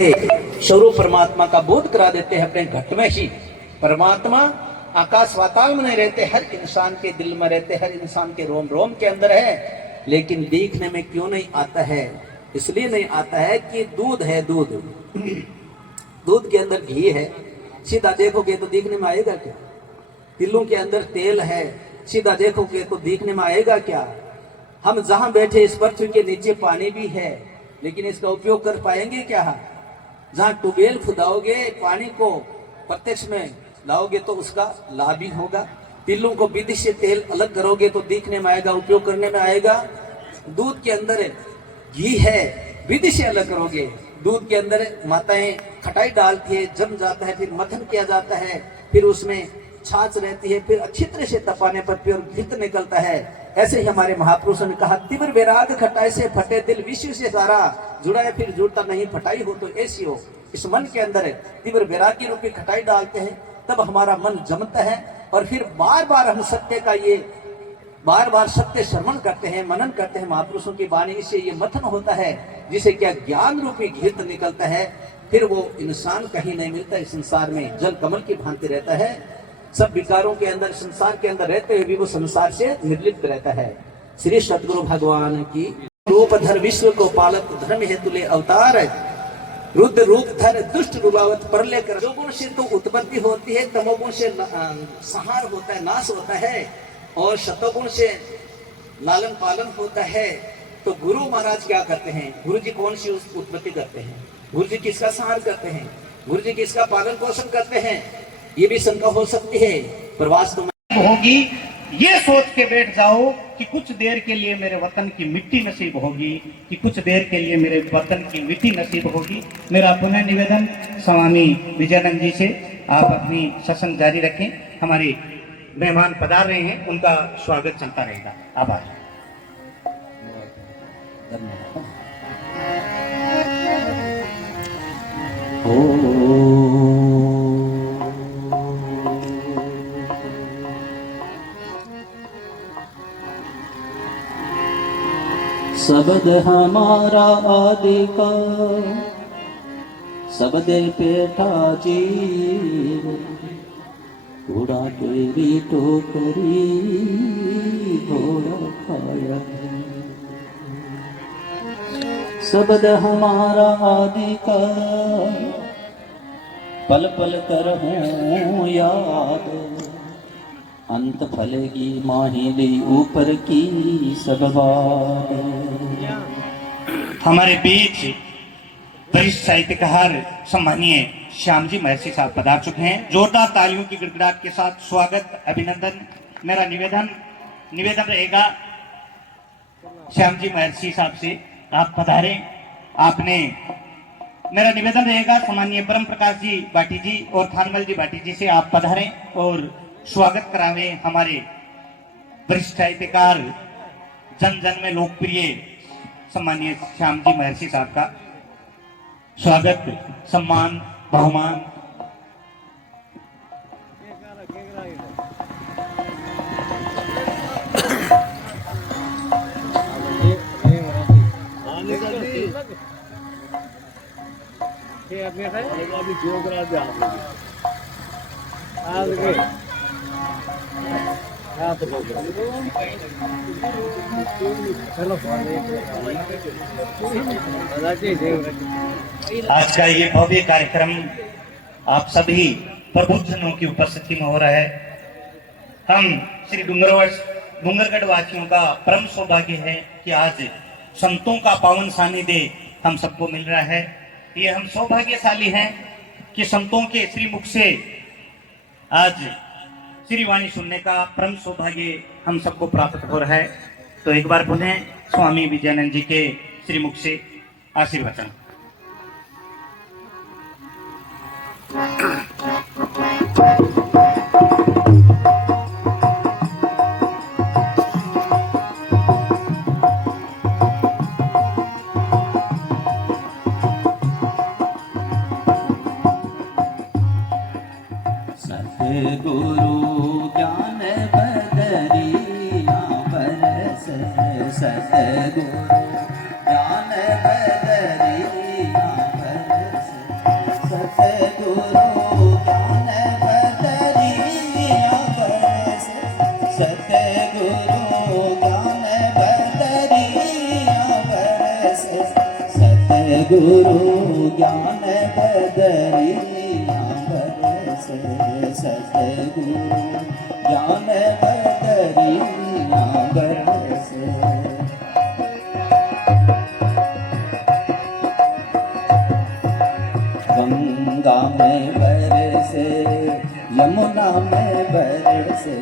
स्वरूप परमात्मा का बोध करा देते हैं अपने घट में ही। परमात्मा आकाश वाताल में नहीं रहते, हर इंसान के दिल में रहते, हर इंसान के रोम रोम के अंदर है, लेकिन देखने में क्यों नहीं आता है? इसलिए नहीं आता है कि दूध है, दूध दूध के अंदर घी है, सीधा देखोगे तो देखने में आएगा क्या? तिलों के अंदर तेल है, सीधा देखोगे तो देखने में आएगा क्या? हम जहां बैठे इस पृथ्वी के नीचे पानी भी है, लेकिन इसका उपयोग कर पाएंगे क्या? जहां ट्यूबवेल खुदाओगे, पानी को प्रत्यक्ष में लाओगे तो उसका लाभ ही होगा। तिलों को विधि से तेल अलग करोगे तो दिखने में आएगा, उपयोग करने में आएगा। दूध के अंदर घी है, विधि से अलग करोगे। दूध के अंदर माताएं खटाई डालती है, जम जाता है, फिर मथन किया जाता है, फिर उसमें छाछ रहती है, फिर अच्छी तरह से तपाने पर प्योर घी निकलता है। ऐसे ही हमारे महापुरुषों ने कहा, तीव्र वैराग खटाई से फटे दिल, विश्व से सारा जुड़ा है फिर जुड़ता नहीं, फटाई हो तो ऐसी हो। इस मन के अंदर तीव्र वैराग्य रूपी खटाई डालते हैं, तब हमारा मन जमता है, और फिर बार बार हम सत्य का ये बार बार सत्य श्रवण करते हैं, मनन करते हैं महापुरुषों की वाणी, इससे ये मथन होता है, जिसे क्या ज्ञान रूपी घृत निकलता है। फिर वो इंसान कहीं नहीं मिलता इस संसार में, जल कमल की भांति रहता है, सब विकारों के अंदर, संसार के अंदर रहते हुए भी वो संसार से निर्लिप्त रहता है। श्री सतगुरु भगवान की रूप धर विश्व को पालक, धर्म हेतु ले अवतार, रुद्र रूप धर दुष्ट रूपावत परले कर। रजोगुण से तो उत्पत्ति होती है, तमोगुण से संहार होता है, नाश होता है, और शतगुण से लालन पालन होता है। तो गुरु महाराज क्या करते हैं? गुरु जी कौन सी उत्पत्ति करते हैं? गुरु जी किसका संहार करते हैं? गुरु जी किसका पालन पोषण करते हैं? ये भी शंका हो सकती है, पर वास्तव में होगी। ये सोच के बैठ जाओ कि कुछ देर के लिए मेरे वतन की मिट्टी नसीब होगी, कि कुछ देर के लिए मेरे वतन की मिट्टी नसीब होगी। मेरा पुनः निवेदन स्वामी विजयानंद जी से, आप अपनी सत्संग जारी रखें। हमारे मेहमान पधार रहे हैं, उनका स्वागत चलता रहेगा। आभार। शब्द हमारा आदि का, शब्द पेटा जीव, घोड़ा तेरी टोकरी घोड़ा खाया। शब्द हमारा आदि का, पल पल कर हूँ याद, अंत फलेगी माहिली ऊपर की सब बात। हमारे बीच वरिष्ठ साहित्यकार सम्मानीय श्याम जी महर्षि साहब पधार चुके हैं। जोरदार तालियों की गड़गड़ाहट के साथ स्वागत, अभिनंदन। मेरा निवेदन रहेगा श्याम जी महर्षि साहब से, आप पधारें। आपने मेरा निवेदन रहेगा सम्मानीय परम प्रकाश जी बाटी जी और खानमल जी बाटी जी से, आप पधारें और स्वागत करावे हमारे वरिष्ठ साहित्यकार, जन जन में लोकप्रिय सम्मानीय श्याम जी महर्षि साहब का स्वागत, सम्मान, बहुमान। आज का ये भव्य कार्यक्रम आप सभी प्रबुद्धजनों की उपस्थिति में हो रहा है। हम श्री डूंगरगढ़ वासियों का परम सौभाग्य है कि आज संतों का पावन सानिध्य हम सबको मिल रहा है। ये हम सौभाग्यशाली हैं कि संतों के श्रीमुख से आज श्री वाणी सुनने का परम सौभाग्य हम सबको प्राप्त हो रहा है। तो एक बार पुनः स्वामी विजयानंद जी के श्रीमुख से आशीर्वचन। सतगुरु ज्ञान बदरिया बरस, सतगुरु ज्ञान बदरिया बरस, सतगुरु ज्ञान बदरिया बरसे सतगुरु ज्ञान बदरिया बरसे गंगा में बरसे यमुना में बरसे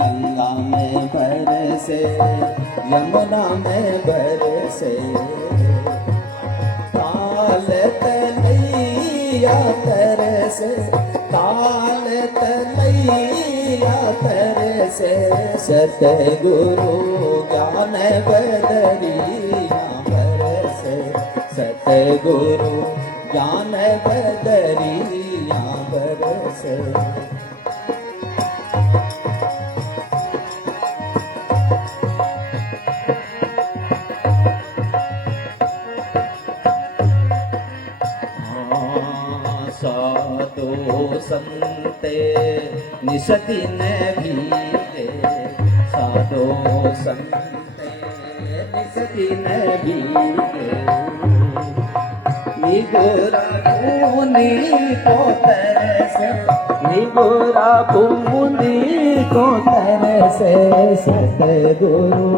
गंगा में बरसे यमुना में बरसे ताल तलैया तरसे ताल तलैया तरसे सतगुरु ज्ञान बदरिया बरसे सतगुरु ज्ञान बदरिया बरसे साधो संते निसदिन भीगे साधो संते निसदिन भीगे निगोरा भूनि को तरसे निगोरा भूनि को तरसे सतगुरु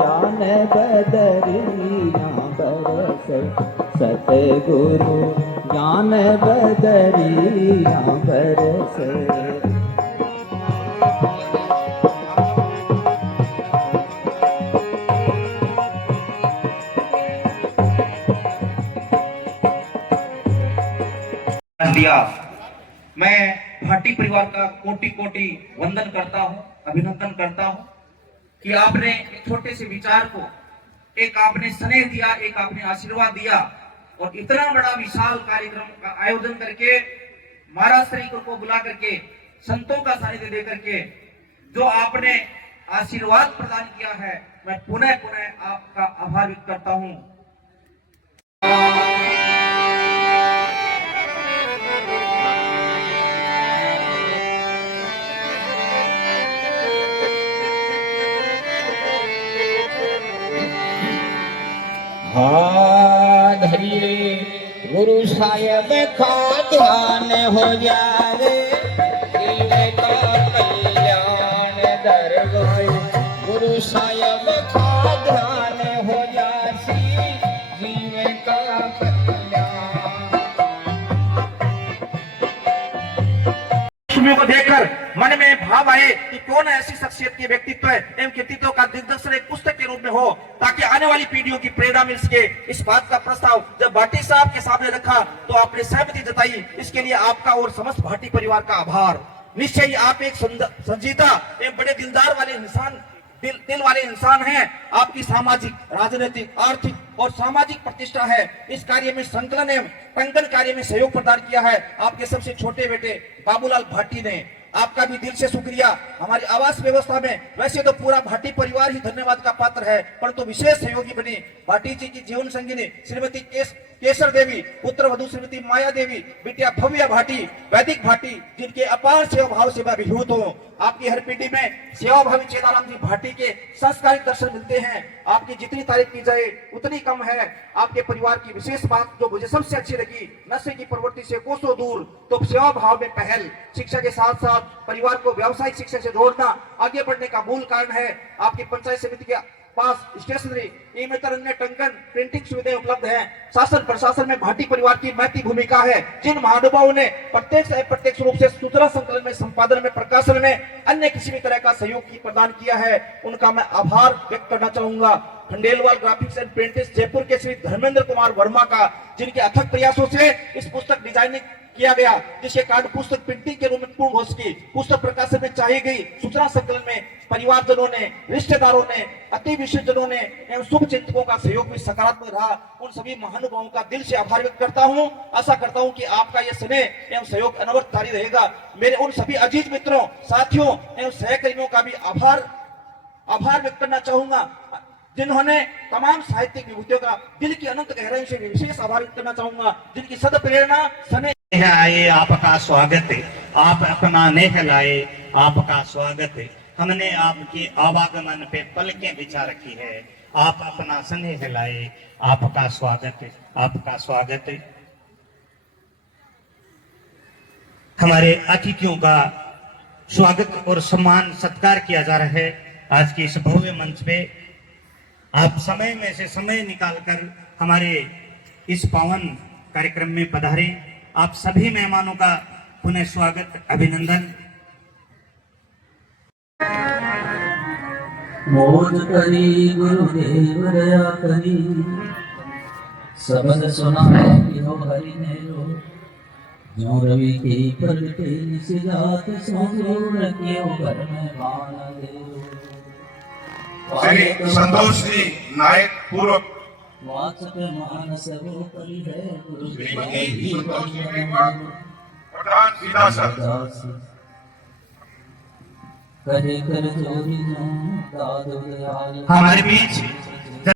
ज्ञान बदरिया बरसे सतगुरु ज्ञान बदरिया बरसे दिया। मैं भाटी परिवार का कोटि कोटि वंदन करता हूं, अभिनंदन करता हूं कि आपने एक छोटे से विचार को, एक आपने स्नेह दिया, एक आपने आशीर्वाद दिया और इतना बड़ा विशाल कार्यक्रम का आयोजन करके महाराज श्री को बुला करके संतों का सानिध्य दे करके जो आपने आशीर्वाद प्रदान किया है, मैं पुनः पुनः आपका आभार व्यक्त करता हूं। धीरे गुरु साहेब का ध्यान हो जावे जीव का कल्याण दरगाह गुरु साहेब का ध्यान हो जासी जीव का कल्याण को देखकर मन में भाव आए कि कौन ऐसी शख्सियत के व्यक्तित्व एवं कृतित्व का दिग्दर्शन एक पुस्तक के रूप में हो ताकि आने वाली पीढ़ियों की प्रेरणा मिल सके। इस बात का प्रस्ताव जब भाटी साहब के सामने रखा तो आपने सहमति जताई। इसके लिए आपका और समस्त भाटी परिवार का आभार। निश्चय ही आप एक संजीदा एवं बड़े दिलदार वाले इंसान दिल वाले इंसान हैं। आपकी सामाजिक, राजनीतिक, आर्थिक और सामाजिक प्रतिष्ठा है। इस कार्य में संकलन एवं टंकन कार्य में सहयोग प्रदान किया है आपके सबसे छोटे बेटे बाबूलाल भाटी ने। आपका भी दिल से शुक्रिया। हमारी आवास व्यवस्था में वैसे तो पूरा भाटी परिवार ही धन्यवाद का पात्र है, परंतु विशेष सहयोगी बनी भाटी जी की जीवन संगिनी श्रीमती केसर देवी, पुत्र वधु श्रीमती माया देवी, बिटिया भव्या भाटी, वैदिक भाटी, जिनके अपार सेवा भाव से मैं अभिभूत हूँ। आपकी हर पीढ़ी में सेवा भावी चेदाराम जी भाटी के संस्कारिक दर्शन मिलते हैं। आपकी जितनी तारीफ की जाए उतनी कम है। आपके परिवार की विशेष बात जो मुझे सबसे अच्छी लगी, नशे की प्रवृत्ति से कोसों दूर तो सेवा भाव में पहल, शिक्षा के साथ साथ परिवार को व्यावसायिक शिक्षा से जोड़ना आगे बढ़ने का मूल कारण है। आपकी पंचायत समिति के पास स्टेशनरी, ई-मित्र, अन्य टंकन, प्रिंटिंग सुविधाएं उपलब्ध हैं। शासन प्रशासन में भाटी परिवार की महती भूमिका है। जिन महानुभावों ने प्रत्यक्ष अप्रत्यक्ष रूप से सूचना संकलन में, संपादन में, प्रकाशन में, अन्य किसी भी तरह का सहयोग की प्रदान किया है, उनका मैं आभार व्यक्त करना चाहूंगा। Khandelwal graphics and printing Jaipur के श्री धर्मेंद्र कुमार वर्मा का, जिनके अथक प्रयासों से इस पुस्तक डिजाइनिंग किया गया, जिसके कारण पुस्तक प्रिंटिंग के रूप में पूर्ण हो सकी। पुस्तक प्रकाशन में चाहिए गई सूचना संकलन में परिवारजनों ने, रिश्तेदारों ने, अति विशेषजनों ने एवं शुभ चिंतकों का सहयोग भी सकारात्मक रहा। उन सभी महानुभावों का दिल से आभार व्यक्त करता हूं। आशा करता हूं कि आपका यह स्नेह एवं सहयोग अनवरत जारी रहेगा। मेरे उन सभी अजीज मित्रों, साथियों एवं सहकर्मियों का भी आभार व्यक्त करना चाहूंगा, जिन्होंने तमाम साहित्यिक विभूतियों का दिल की अनंत गहराई से विशेष आभार व्यक्त करना चाहूंगा, जिनकी सद प्रेरणा स्नेह आए। आपका स्वागत है। आप अपना नेह लाए, आपका स्वागत है। हमने आपकी आवागमन पे पलकें बिछा रखी है। आप अपना स्नेह लाए, आपका स्वागत है। आपका स्वागत है। हमारे अतिथियों का स्वागत और सम्मान सत्कार किया जा रहा है आज के इस भव्य मंच पे। आप समय में से समय निकालकर हमारे इस पावन कार्यक्रम में पधारे। आप सभी मेहमानों का पुनः स्वागत, अभिनंदन। मौज करी गुरुदेव दया करी, सबद सुना हो हरि ने रो, जो रवि की प्रगटे निस जात सोर क्यों घर में बाण देव। श्री संतोष जी नायक पूर्व वाचक मानस वो परि है गुरु श्रीमती संतोष जी के बाद प्रधान सीधा सर करे कर जोरी जो दादो दयाल। हमारे बीच